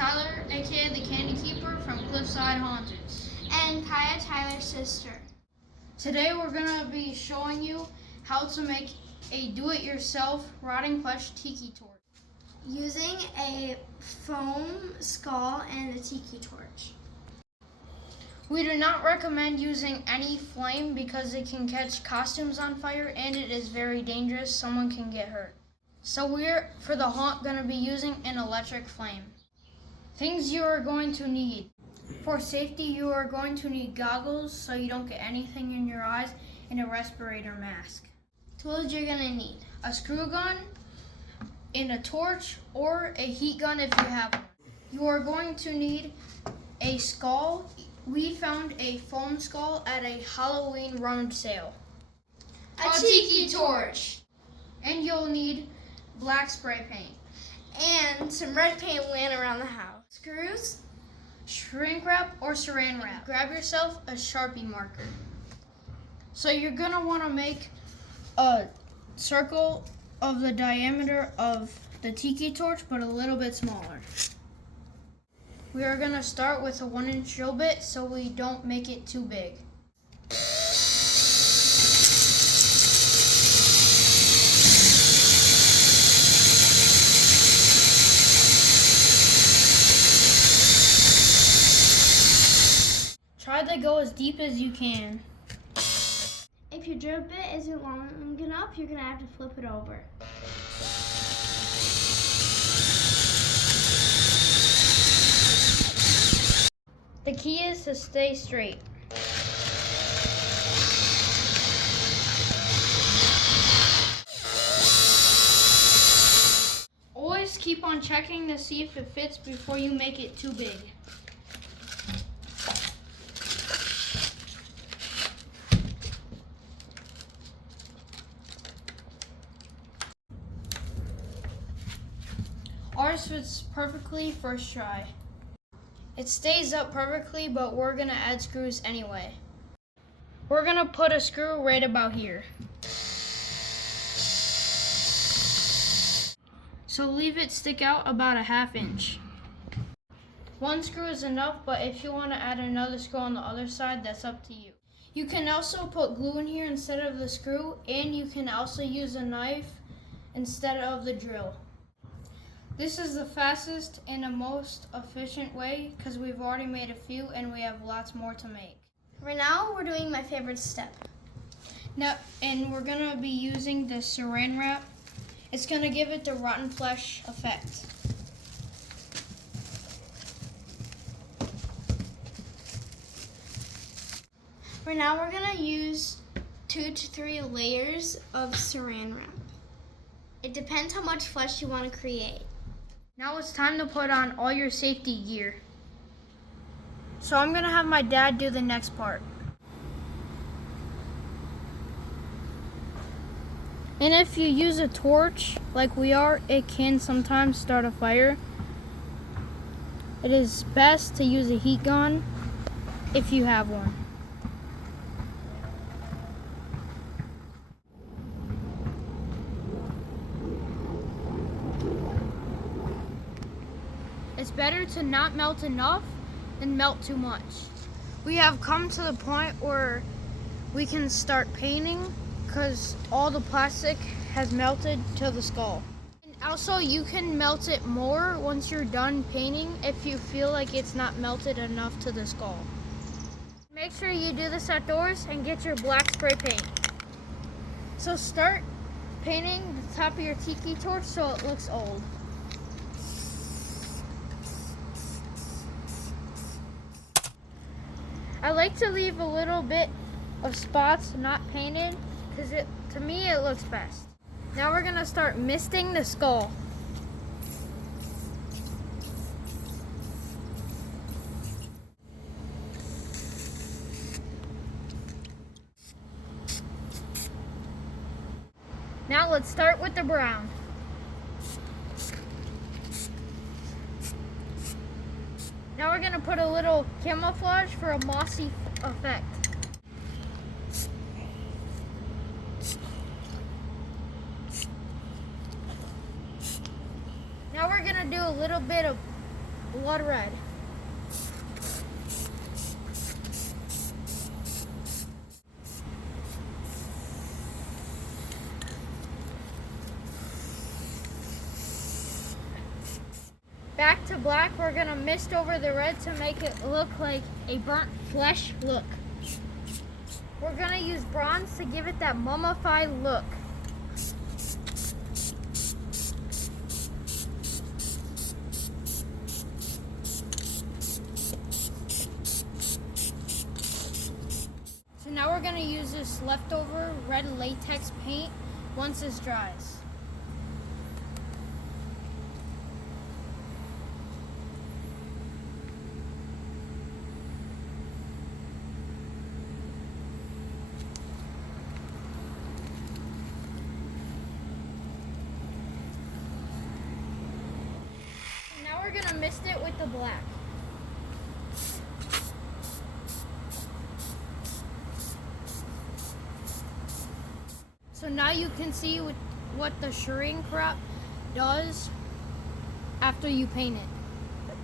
Tyler, aka the Candy Keeper from Cliffside Haunteds. And Kaya, Tyler's sister. Today we're going to be showing you how to make a do-it-yourself rotting flesh tiki torch. Using a foam skull and a tiki torch. We do not recommend using any flame because it can catch costumes on fire and it is very dangerous. Someone can get hurt. So we're, for the haunt, going to be using an electric flame. Things you are going to need. For safety, you are going to need goggles so you don't get anything in your eyes and a respirator mask. Tools you're going to need. A screw gun, and a torch, or a heat gun if you have one. You are going to need a skull. We found a foam skull at a Halloween rummage sale. A tiki torch. And you'll need black spray paint. And some red paint laying around the house. Screws. Shrink wrap or saran wrap. Grab yourself a Sharpie marker. So you're going to want to make a circle of the diameter of the tiki torch, but a little bit smaller. We are going to start with a 1-inch drill bit so we don't make it too big. Try to go as deep as you can. If your drill bit isn't long enough, you're going to have to flip it over. The key is to stay straight. Always keep on checking to see if it fits before you make it too big. Ours fits perfectly first try. It stays up perfectly, but we're gonna add screws anyway. We're gonna put a screw right about here. So leave it stick out about a 1/2 inch. One screw is enough, but if you wanna add another screw on the other side, that's up to you. You can also put glue in here instead of the screw, and you can also use a knife instead of the drill. This is the fastest and the most efficient way because we've already made a few and we have lots more to make. Right now, we're doing my favorite step. Now, and we're gonna be using the saran wrap. It's gonna give it the rotten flesh effect. Right now, we're gonna use 2 to 3 layers of saran wrap. It depends how much flesh you want to create. Now it's time to put on all your safety gear. So I'm gonna have my dad do the next part. And if you use a torch like we are, it can sometimes start a fire. It is best to use a heat gun if you have one. It's better to not melt enough than melt too much. We have come to the point where we can start painting because all the plastic has melted to the skull. And also you can melt it more once you're done painting if you feel like it's not melted enough to the skull. Make sure you do this outdoors and get your black spray paint. So start painting the top of your tiki torch so it looks old. I like to leave a little bit of spots not painted because to me it looks best. Now we're gonna start misting the skull. Now let's start with the brown. Now we're gonna put a little camouflage for a mossy effect. Now we're gonna do a little bit of blood red. Back to black, we're gonna mist over the red to make it look like a burnt flesh look. We're gonna use bronze to give it that mummified look. So now we're gonna use this leftover red latex paint once this dries. Now we're gonna mist it with the black. So now you can see what the shrink wrap does after you paint it.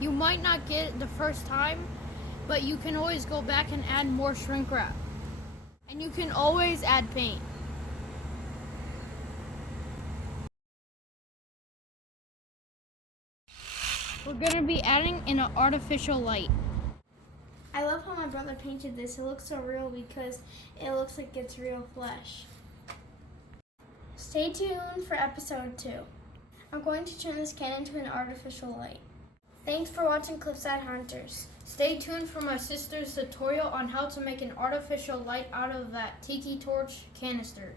You might not get it the first time, but you can always go back and add more shrink wrap. And you can always add paint. We're gonna be adding in an artificial light. I love how my brother painted this. It looks so real because it looks like it's real flesh. Stay tuned for episode 2. I'm going to turn this can into an artificial light. Thanks for watching Cliffside Hunters. Stay tuned for my sister's tutorial on how to make an artificial light out of that Tiki torch canister.